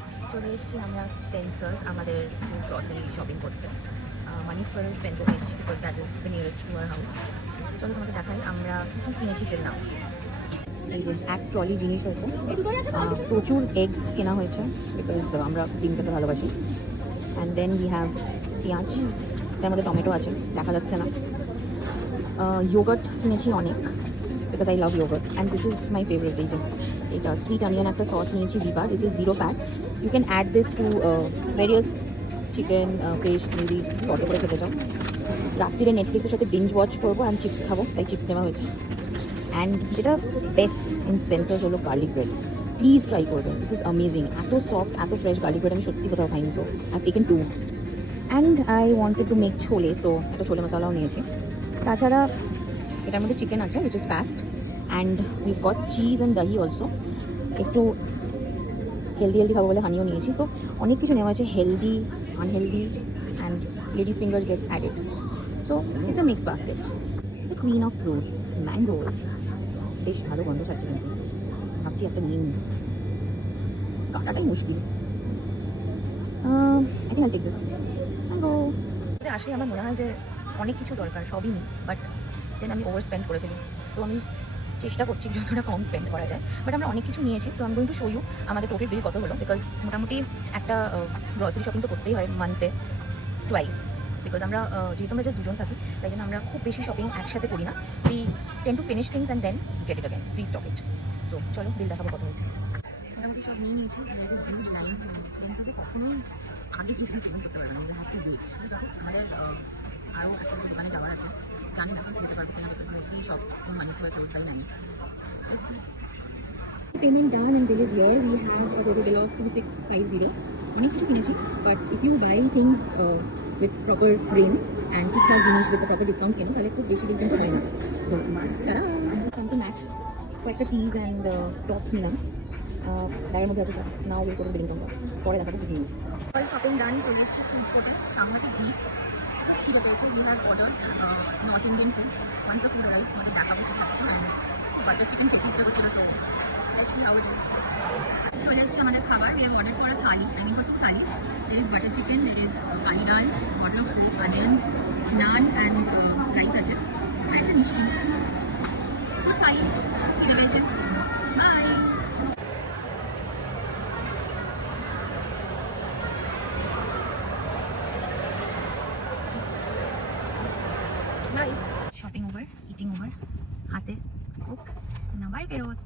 Guys, চলে এসেছি আমরা স্পেন্সার্স আমাদের কিছু গ্রসারি শপিং করতে। মানি স্কোয়ারের স্পেন্সার এসেছি because that is the nearest to our house. চলো তোমাকে দেখাই আমরা কী কী কিনেছি টিল নাও। এই যে এক ট্রলি জিনিস হয়েছে, প্রচুর এগস কেনা হয়েছে বিকজ আমরা ডিম খেতে ভালোবাসি। অ্যান্ড দেন উই হ্যাভ পেঁয়াজ, তার মধ্যে টমেটো আছে, দেখা যাচ্ছে না। ইয়োগার্ট কিনেছি অনেক because I love yogurt and this is my favorite region. It sweet onion একটা sauce নিয়েছি Viva. This is zero fat. You can add this to various chicken, fish, maybe sort করে খেতে চাও। রাত্রিরে নেটফ্লিক্সের সাথে বিঞ্জ ওয়াচ করবো and chips খাবো, তাই চিপস নেওয়া হয়েছে। অ্যান্ড যেটা বেস্ট ইন স্পেন্সার্স হলো গার্লিক ব্রেড। প্লিজ ট্রাই করবেন, দিস ইজ অ্যামেজিং। এত সফট, এত ফ্রেশ গার্লিক ব্রেড আমি সত্যি কোথাও খাইনি। So I taken to and I wanted to make chole, so একটা ছোলে মশলাও নিয়েছি। তাছাড়া এটার মধ্যে চিকেন আছে which is packed and we got cheese and dahi also. একটু হেলদি খাবো বলে হানিও নিয়েছি। সো অনেক কিছু নেওয়া হয়েছে, healthy, unhealthy and ladies finger gets added. So it's a mix basket. The queen of fruits, mangoes. বেশ ভালো গন্ধ ছাড়ছে, কিন্তু ভাবছি একটা নিন, কাটাটাই মুশকিল। I think I take this mango. আসলে আমার মনে হয় যে অনেক কিছু দরকার, সবই নিই, বাট দেন আমি ওভার স্পেন্ড করে ফেলি। তো আমি চেষ্টা করছি যতটা কম স্পেন্ড করা যায়, বাট আমরা অনেক কিছু নিয়েছি। সো আমি গোইং টু শো ইউ আমাদের টোটাল বিল কত হলো, বিকজ মোটামুটি একটা গ্রসারি শপিং তো করতেই হয় মান্থে টুয়াইস। বিকজ আমরা যেহেতু আমরা জাস্ট দুজন থাকি, তাই জন্য আমরা খুব বেশি শপিং একসাথে করি না। We tend to finish things and then get it again, restock it. So চলো বিল দেখাবো কত হয়েছে। মোটামুটি সব নিয়ে নিয়েছি। হিউজ লাইন, স্পেন্সার্সে কখনোই আগে কিছু পেমেন্ট করতে পারবে না, হ্যাভ টু ওয়েট। দেখো আমাদের আরও একটা দোকানে যাওয়ার আছে, জানি না দিতে পারবো কিনা, because mostly shops in Mani square close by 9. Payment done and bill is here. We have a total bill of 2650. অনেক কিছু কিনেছি, but if you buy things with proper brain and ঠিকঠাক জিনিস উইথ প্রপার ডিসকাউন্ট কেনো, তাহলে খুব বেশি বিল কিন্তু হয় না। সো তারা কাম টু ম্যাক্স কয়েকটা টিজ অ্যান্ড টপস নিলাম। ব্যাগের মধ্যে আছে টপস। নাও ওই করে বিলিং কাউন্টার, পরে দেখাবো কী কিনেছি। শপিং ডান, চলে এসেছি ফুড কোর্টে। সাংঘাতিক ভিড়, খুব খিদে পেয়েছে। We have order north Indian food. Once the food arrives আমাদের দেখাবো কি খাচ্ছি। অ্যান্ড বাটার চিকেন খেতে ইচ্ছা করছিল। So let's see how it is. চলে এসেছে আমাদের খাবার। we have ordered for a thali, I mean for two thalis. There is butter chicken, there is kali dal, bottle of fruit, onions, naan and rice আছে আর একটা মিষ্টি। তো খাই, চলে গেছে। Bye bye. Shopping over, eating over, হাতে Coke, না বাড়ি ফেরত।